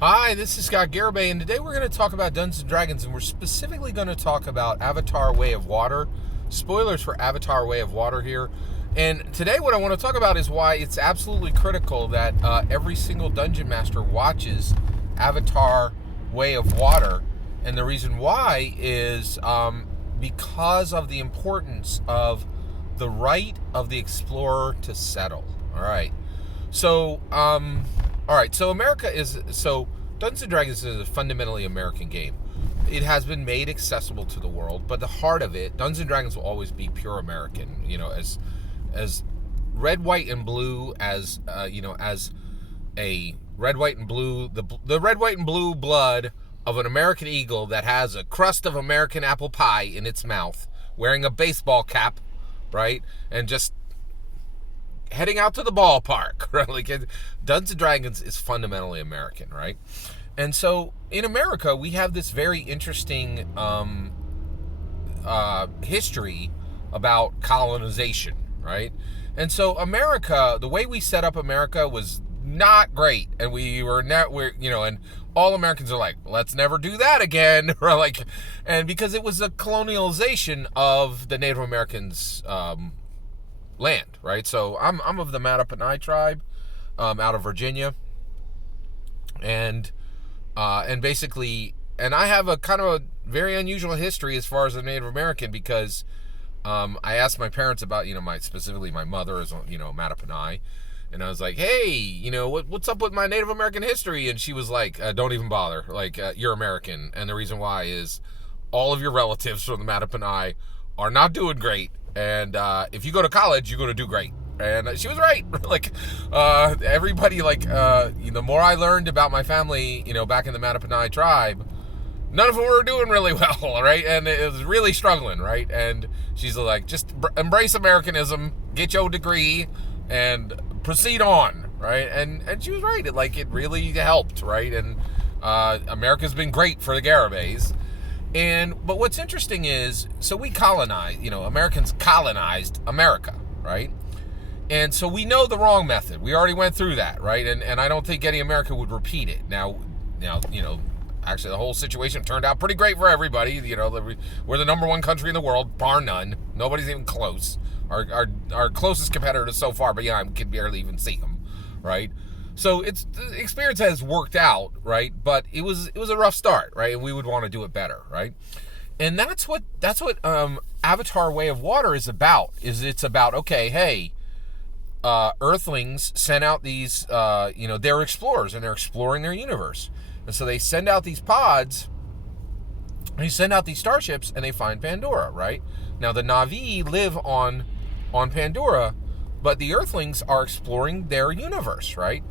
Hi, this is Scott Garibay, and today we're going to talk about Dungeons & Dragons, and we're specifically going to talk about Avatar: Way of Water. Spoilers for Avatar: Way of Water here. And today what I want to talk about is why it's absolutely critical that every single Dungeon Master watches Avatar: Way of Water. And the reason why is because of the importance of the right of the explorer to settle. All right. So, Dungeons & Dragons is a fundamentally American game. It has been made accessible to the world, but the heart of it, Dungeons & Dragons will always be pure American. As red, white, and blue as a red, white, and blue, the red, white, and blue blood of an American eagle that has a crust of American apple pie in its mouth, wearing a baseball cap, right, and just heading out to the ballpark, right? Like, Dungeons & Dragons is fundamentally American, right? And so in America, we have this very interesting history about colonization, right? And so America, the way we set up America was not great, and and all Americans are like, let's never do that again, or and because it was a colonialization of the Native Americans' land, right? So I'm of the Mattaponi tribe, out of Virginia, and basically, and I have a kind of a very unusual history as far as a Native American, because I asked my parents about, specifically my mother is, Mattaponi, and I was like, hey, what's up with my Native American history? And she was like, don't even bother, you're American, and the reason why is all of your relatives from the Mattaponi are not doing great. And if you go to college, you're going to do great. And she was right. Everybody, the more I learned about my family, back in the Mattaponi tribe, none of them were doing really well, right? And it was really struggling, right? And she's like, just embrace Americanism, get your degree, and proceed on, right? And she was right. It really helped, right? And America's been great for the Garibays. But what's interesting is, so we colonized, Americans colonized America, right? And so we know the wrong method. We already went through that, right? And I don't think any American would repeat it. Now, actually the whole situation turned out pretty great for everybody. We're the number one country in the world, bar none. Nobody's even close. Our closest competitor so far, but I can barely even see them, right? So the experience has worked out, right? But it was a rough start, right? And we would want to do it better, right? And that's what Avatar: Way of Water is about. It's about, okay, hey, Earthlings sent out these, they're explorers and they're exploring their universe, and so they send out these pods, they send out these starships, and they find Pandora, right? Now the Na'vi live on Pandora, but the Earthlings are exploring their universe, right?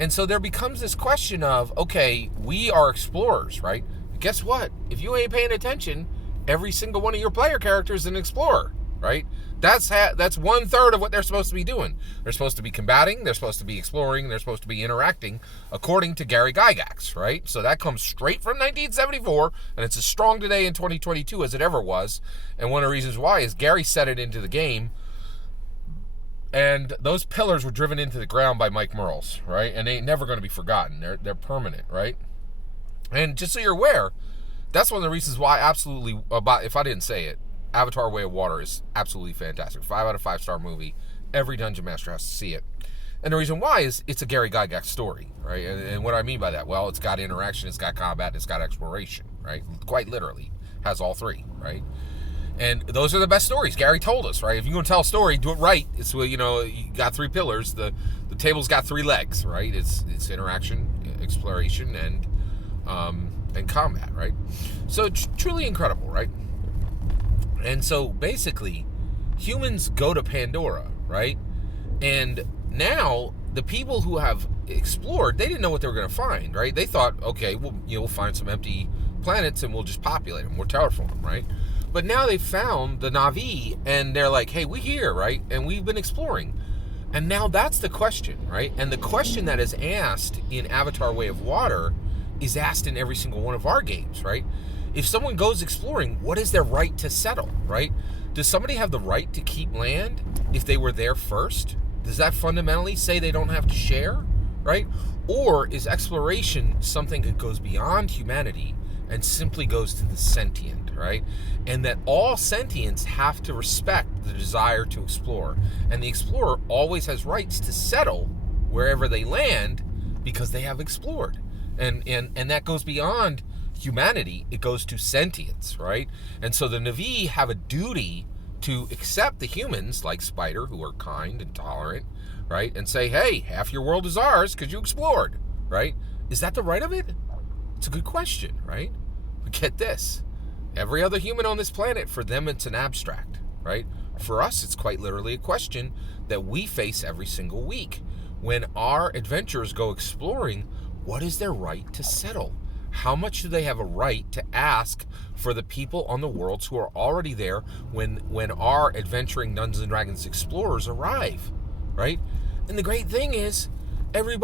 And so there becomes this question of, okay, we are explorers, right? Guess what? If you ain't paying attention, every single one of your player characters is an explorer, right? That's 1/3 of what they're supposed to be doing. They're supposed to be combating, they're supposed to be exploring, they're supposed to be interacting, according to Gary Gygax, right? So that comes straight from 1974, and it's as strong today in 2022 as it ever was. And one of the reasons why is Gary set it into the game. And those pillars were driven into the ground by Mike Merles, right? And they ain't never going to be forgotten. They're permanent, right? And just so you're aware, that's one of the reasons why if I didn't say it, Avatar: Way of Water is absolutely fantastic. 5 out of 5 star movie. Every Dungeon Master has to see it. And the reason why is it's a Gary Gygax story, right? And what do I mean by that? Well, it's got interaction, it's got combat, it's got exploration, right? Quite literally. Has all three, right? And those are the best stories. Gary told us, right? If you're going to tell a story, do it right. It's, you got 3 pillars. The table's got 3 legs, right? It's interaction, exploration, and combat, right? So it's truly incredible, right? And so basically, humans go to Pandora, right? And now the people who have explored, they didn't know what they were going to find, right? They thought, okay, we'll find some empty planets and we'll just populate them. We'll terraform them, right? But now they've found the Na'vi, and they're like, hey, we're here, right? And we've been exploring. And now that's the question, right? And the question that is asked in Avatar: Way of Water is asked in every single one of our games, right? If someone goes exploring, what is their right to settle, right? Does somebody have the right to keep land if they were there first? Does that fundamentally say they don't have to share, right? Or is exploration something that goes beyond humanity and simply goes to the sentient, right? And that all sentients have to respect the desire to explore. And the explorer always has rights to settle wherever they land because they have explored. And that goes beyond humanity. It goes to sentience, right? And so the Na'vi have a duty to accept the humans, like Spider, who are kind and tolerant, right? And say, hey, half your world is ours because you explored, right? Is that the right of it? It's a good question, right? But get this. Every other human on this planet, for them, it's an abstract, right? For us, it's quite literally a question that we face every single week. When our adventurers go exploring, what is their right to settle? How much do they have a right to ask for the people on the worlds who are already there when our adventuring Dungeons and Dragons explorers arrive, right? And the great thing is, every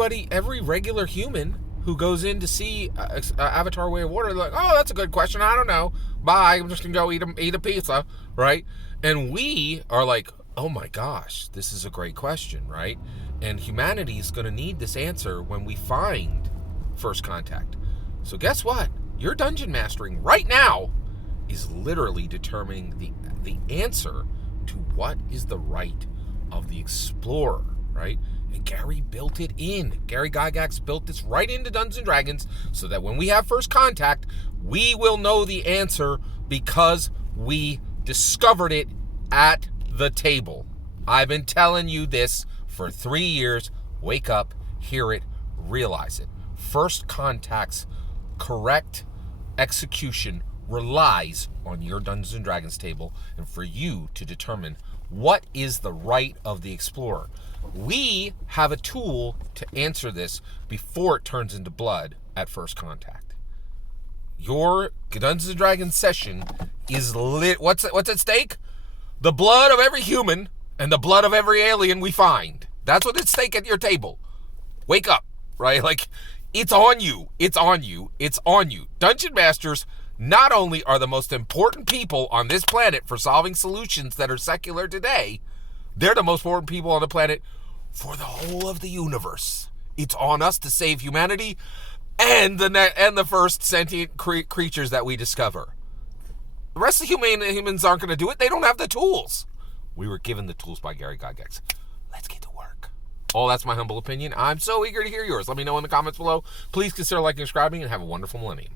regular human who goes in to see Avatar Way of Water, they're like, oh, that's a good question. I don't know. Bye. I'm just going to go eat a pizza, right? And we are like, oh my gosh, this is a great question, right? And humanity is going to need this answer when we find first contact. So guess what? Your dungeon mastering right now is literally determining the answer to what is the right of the explorer, right? And Gary built it in. Gary Gygax built this right into Dungeons and Dragons so that when we have first contact, we will know the answer because we discovered it at the table. I've been telling you this for 3 years. Wake up, hear it, realize it. First contact's correct execution relies on your Dungeons and Dragons table and for you to determine what is the right of the explorer. We have a tool to answer this before it turns into blood at first contact. Your Dungeons and Dragons session is lit. What's at stake? The blood of every human and the blood of every alien we find. That's what's at stake at your table. Wake up, right? Like, it's on you. It's on you. It's on you. Dungeon Masters not only are the most important people on this planet for solving solutions that are secular today, they're the most important people on the planet for the whole of the universe. It's on us to save humanity and the first sentient creatures that we discover. The rest of humans aren't going to do it. They don't have the tools. We were given the tools by Gary Gygax. Let's get to work. Oh, that's my humble opinion. I'm so eager to hear yours. Let me know in the comments below. Please consider liking and subscribing and have a wonderful millennium.